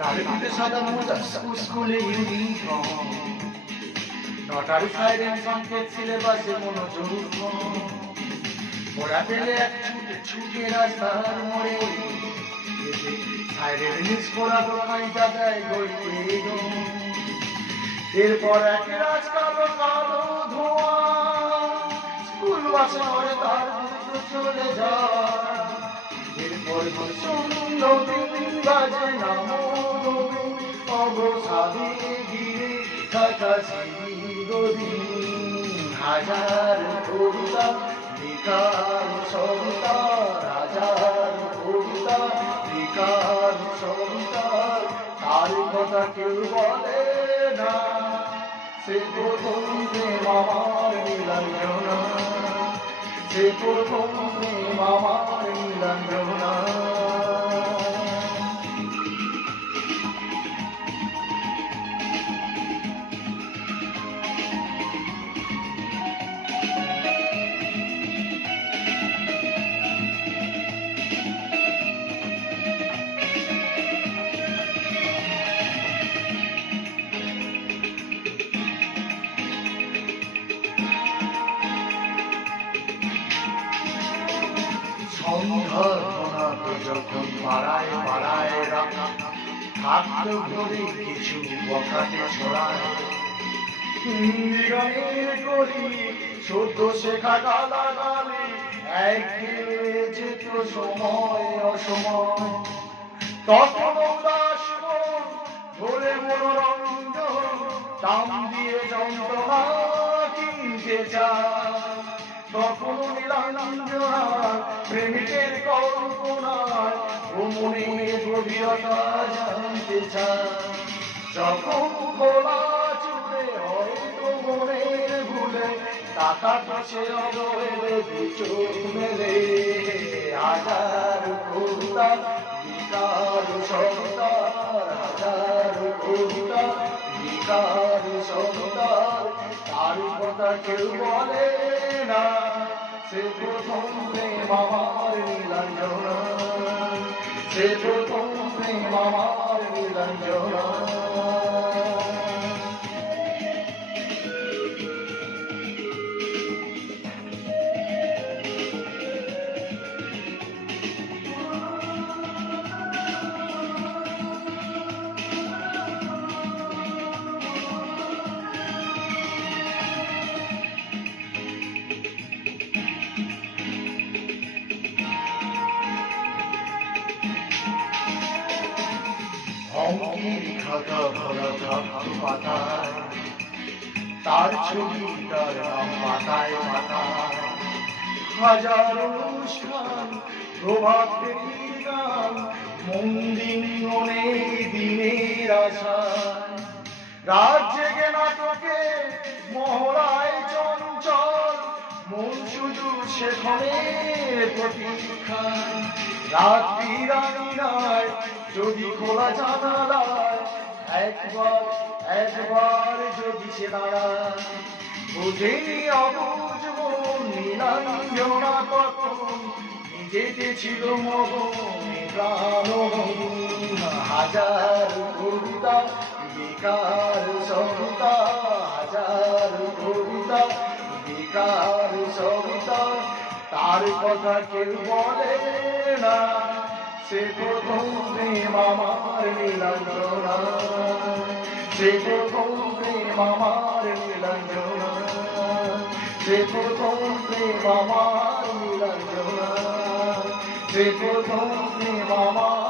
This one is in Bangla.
লালটিতে সাদা মোজা স্কুলে ইউনিফর্ম, নটার সাইরেন সংকেত সিলেবাসে মনোযোগ, ওরা পেলে এক ছুটে ছুটে রাস্তার মোড়ে, সাইরেন মিস করা দোকানটা দেয় গড়িয়ে। এরপর এক রাজ কালো কালো ধোঁয়া স্কুল বাসে করে তার চলে যায়। এরপর সন্ধ্য ৩ বাজে নামো অবসাদে ঘিরে থাকা দীর্ঘদিন, হাজার কবিতা বেকার সন্তান, হাজার কবিতা বেকার সন্তান, তার কথা কেউ বলে না। সে প্রথম প্রেম আমার নীলাঞ্জনা, সে প্রথম প্রেম আমার নীলাঞ্জনা। সন্ধ্যার কোনাতে যখন পাড়ায় পাড়ায় থাকতো ঘরে কিছু বখাটে ছড়ায়, হিন্দি গানের করি সদ্য শেখা গালাগালি, একঘেয়ে যেত সময় অসময়। তখন উদাস মন ধরে মনোরঞ্জন, দাম দিয়ে যন্ত্রণা কিনতে চায়। তখন নীলাঞ্জনা প্রেমিকের কল্পনায় ও মনের গভীরতা জানতে চায়। যখন খোলা চুলে হয়তো মনের ভুলে তাকাতো সে অবহেলে চোখ মেলে, হাজার কবিতা বেকার সন্তান, হাজার কবিতা বেকার সন্তান, তার কথা কেউ বলে না। সে প্রথম প্রেম আমার নীলাঞ্জনা, সে প্রথম প্রেম আমার নীলাঞ্জনা। অঙ্কের খাতা ভরা থাকতো পাতায়, তার ছবি তার নাম পাতায় পাতায়। হাজার অনুষ্ঠান প্রভাত ফেরির গান, মন্দির অনেক দিনের আশায়। রাত জেগে নাটকে মহড়ায় চঞ্চল, মন শুধু সেখানের প্রতীক্ষায়। রাত্রির আঙিনায় যদি খোলা জানালায় একবার একবার যদি সে দাঁড়ায়, বুঝেনি অবুঝ মন নীলাঞ্জনা তখন নিজেতে ছিল মগনে প্রাণ। হাজার কবিতা বেকার সবিতা, হাজার কবিতা বেকার সবিতা, তার কথা কেউ বলে না। সে প্রথম প্রেম আমার নীলাঞ্জনা, সে প্রথম প্রেম আমার নীলাঞ্জনা, সে প্রথম প্রেম আমার নীলাঞ্জনা, সে প্রথম প্রেম আমার